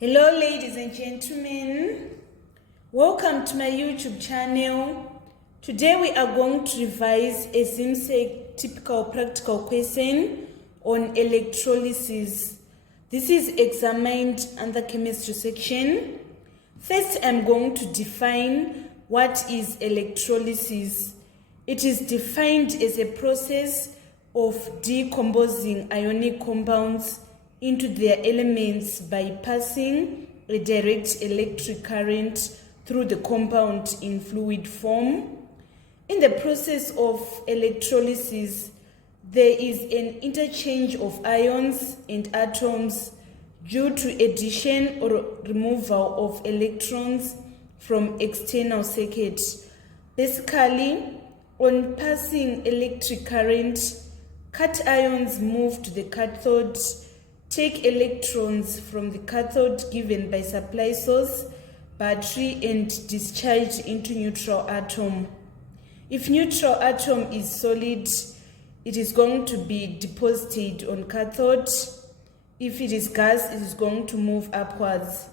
Hello ladies and gentlemen, welcome to my YouTube channel. Today we are going to revise a Zimsec typical practical question on electrolysis. This is examined under chemistry section. First, I'm going to define what is electrolysis. It is defined as a process of decomposing ionic compounds into their elements by passing a direct electric current through the compound in fluid form. In the process of electrolysis, there is an interchange of ions and atoms due to addition or removal of electrons from external circuits. Basically, on passing electric current, cations move to the cathode, take electrons from the cathode given by supply source, battery, and discharge into neutral atom. If neutral atom is solid, it is going to be deposited on cathode. If it is gas, it is going to move upwards.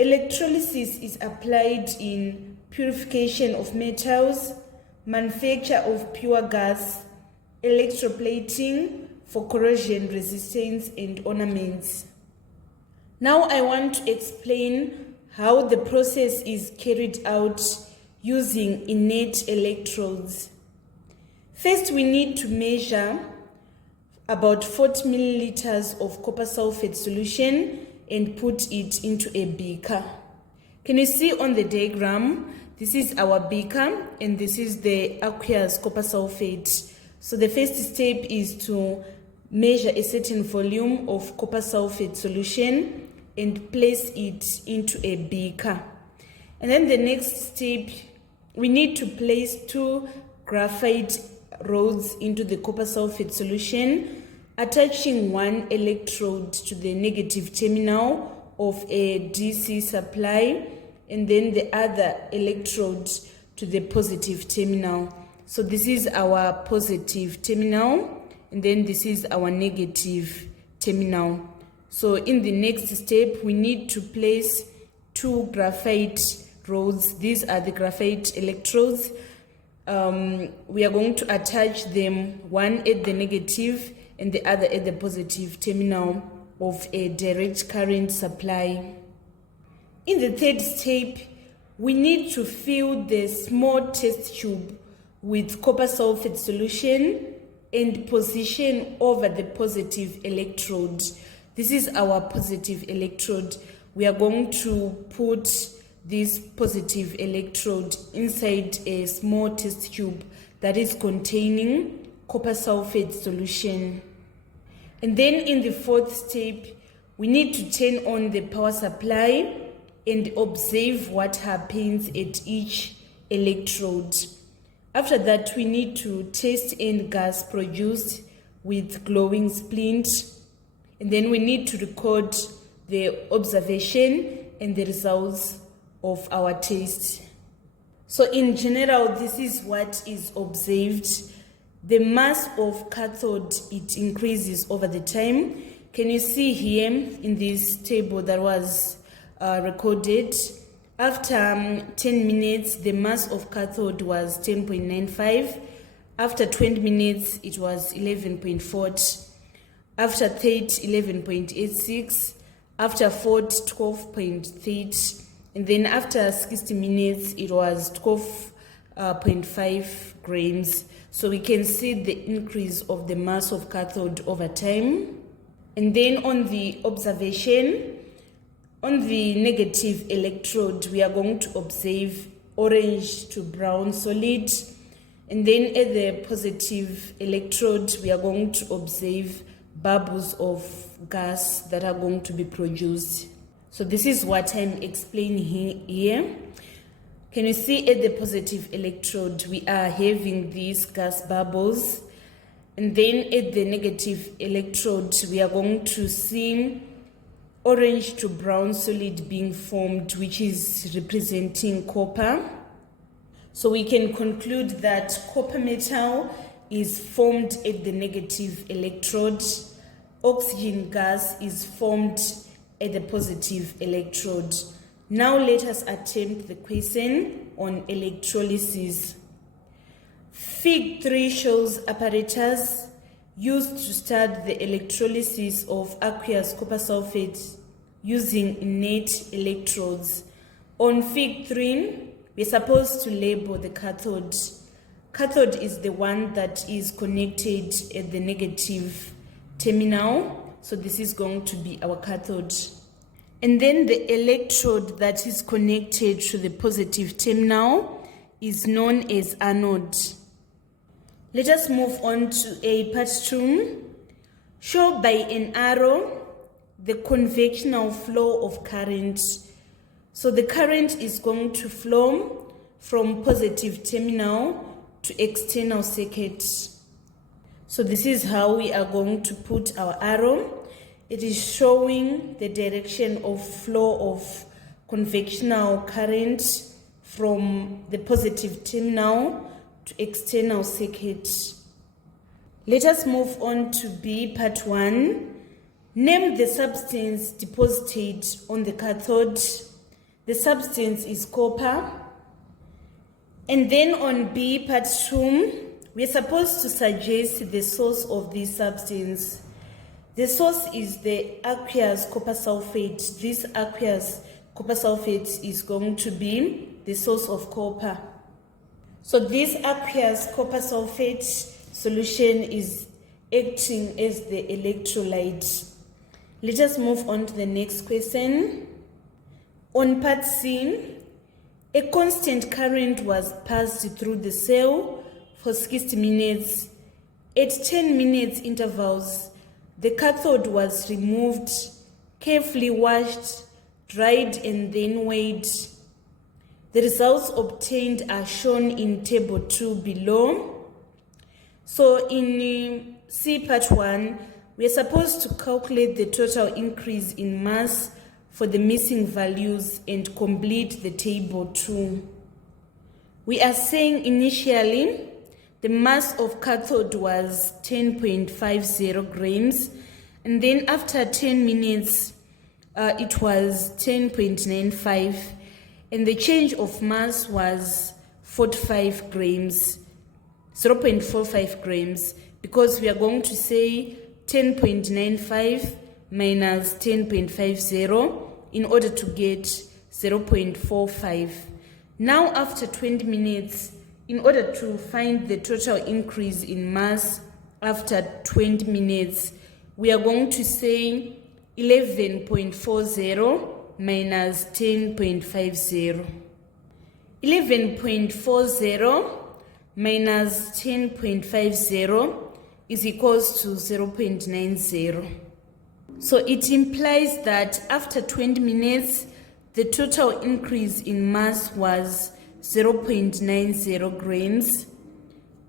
Electrolysis is applied in purification of metals, manufacture of pure gas, electroplating for corrosion resistance and ornaments. Now I want to explain how the process is carried out using innate electrodes. First, we need to measure about 40 milliliters of copper sulfate solution and put it into a beaker. Can you see on the diagram? This is our beaker and this is the aqueous copper sulfate. So the first step is to measure a certain volume of copper sulfate solution and place it into a beaker. And then the next step, we need to place 2 graphite rods into the copper sulfate solution, attaching one electrode to the negative terminal of a DC supply and then the other electrode to the positive terminal. So this is our positive terminal and then this is our negative terminal. So in the next step, we need to place 2 graphite rods. These are the graphite electrodes. We are going to attach them, one at the negative and the other at the positive terminal of a direct current supply. In the third step, we need to fill the small test tube with copper sulfate solution and position over the positive electrode. This is our positive electrode. We are going to put this positive electrode inside a small test tube that is containing copper sulfate solution. And then in the fourth step, we need to turn on the power supply and observe what happens at each electrode. After that, we need to test any gas produced with glowing splint, and then we need to record the observation and the results of our test. So in general, this is what is observed. The mass of cathode, it increases over the time. Can you see here in this table that was recorded? After 10 minutes, the mass of cathode was 10.95. After 20 minutes, it was 11.40. After 30, 11.86. After 40, 12.30. And then after 60 minutes, it was 12.5 grams. So we can see the increase of the mass of cathode over time. And then on the observation, on the negative electrode, we are going to observe orange to brown solid. And then at the positive electrode, we are going to observe bubbles of gas that are going to be produced. So this is what I'm explaining here. Can you see at the positive electrode, we are having these gas bubbles. And then at the negative electrode, we are going to see orange to brown solid being formed, which is representing copper. So we can conclude that copper metal is formed at the negative electrode. Oxygen gas is formed at the positive electrode. Now let us attempt the question on electrolysis. Fig 3 shows apparatus used to start the electrolysis of aqueous copper sulfate using innate electrodes. On Fig 3, we're supposed to label the cathode. Cathode is the one that is connected at the negative terminal. So this is going to be our cathode. And then the electrode that is connected to the positive terminal is known as anode. Let us move on to a part 2. Show by an arrow the convectional flow of current. So the current is going to flow from positive terminal to external circuit. So this is how we are going to put our arrow. It is showing the direction of flow of convectional current from the positive terminal to external circuit. Let us move on to B, part 1. Name the substance deposited on the cathode. The substance is copper. And then on B, part 2, we are supposed to suggest the source of this substance. The source is the aqueous copper sulfate. This aqueous copper sulfate is going to be the source of copper. So this aqueous copper sulfate solution is acting as the electrolyte. Let us move on to the next question. On part C, a constant current was passed through the cell for 60 minutes. At 10 minutes intervals, the cathode was removed, carefully washed, dried, and then weighed. The results obtained are shown in table 2 below. So in C part 1, we are supposed to calculate the total increase in mass for the missing values and complete the table 2. We are saying initially the mass of cathode was 10.50 grams, and then after 10 minutes it was 10.95, and the change of mass was 45 grams, 0.45 grams, because we are going to say 10.95 minus 10.50 in order to get 0.45. Now after 20 minutes, in order to find the total increase in mass after 20 minutes, we are going to say 11.40 minus 10.50. 11.40 minus 10.50 is equals to 0.90. So it implies that after 20 minutes, the total increase in mass was 0.90 grams.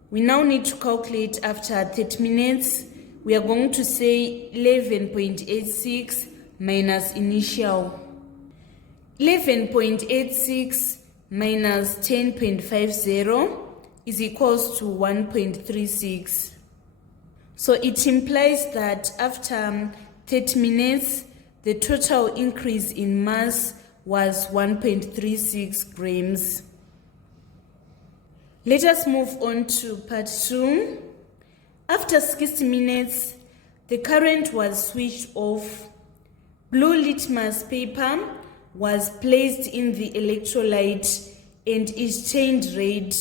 We now need to calculate after 30 minutes. We are going to say 11.86 minus initial. 11.86 minus 10.50 is equals to 1.36. So it implies that after 30 minutes, the total increase in mass was 1.36 grams. Let us move on to part 2. After 60 minutes, the current was switched off. Blue litmus paper was placed in the electrolyte and is changed red.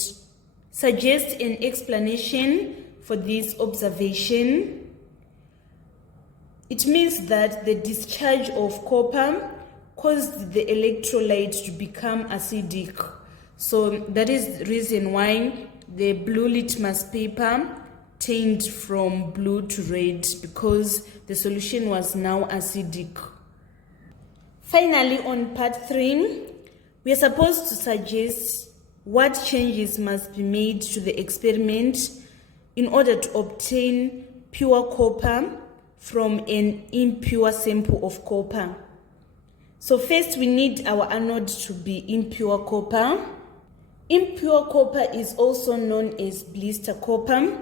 Suggest an explanation for this observation. It means that the discharge of copper caused the electrolyte to become acidic. So that is the reason why the blue litmus paper changed from blue to red, because the solution was now acidic. Finally, on part 3, we are supposed to suggest what changes must be made to the experiment in order to obtain pure copper from an impure sample of copper. So first we need our anode to be impure copper. Impure copper is also known as blister copper.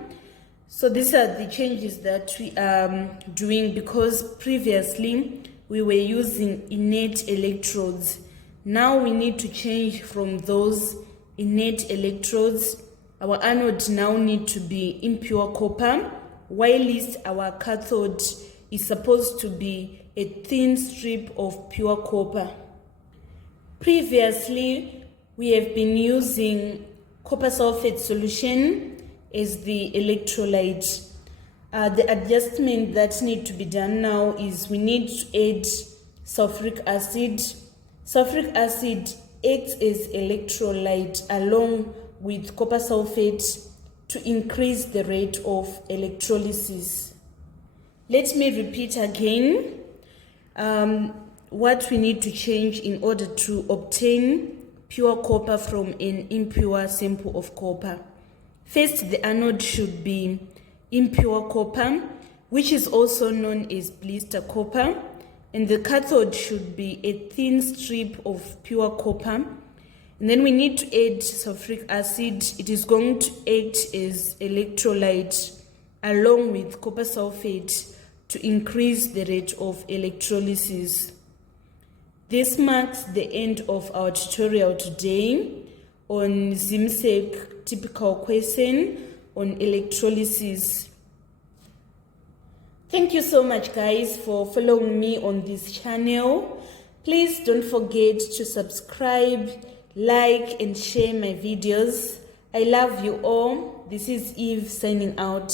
So these are the changes that we are doing, because previously we were using innate electrodes. Now we need to change from those innate electrodes. Our anode now need to be impure copper, whilst our cathode is supposed to be a thin strip of pure copper. Previously, we have been using copper sulfate solution as the electrolyte. The adjustment that needs to be done now is we need to add sulfuric acid. Sulfuric acid acts as electrolyte along with copper sulfate to increase the rate of electrolysis. Let me repeat again what we need to change in order to obtain pure copper from an impure sample of copper. First, the anode should be impure copper, which is also known as blister copper, and the cathode should be a thin strip of pure copper. And then we need to add sulfuric acid. It is going to act as electrolyte along with copper sulfate to increase the rate of electrolysis. This marks the end of our tutorial today on Zimsec typical question on electrolysis. Thank you so much, guys, for following me on this channel. Please don't forget to subscribe, like, and share my videos. I love you all. This is Eve signing out.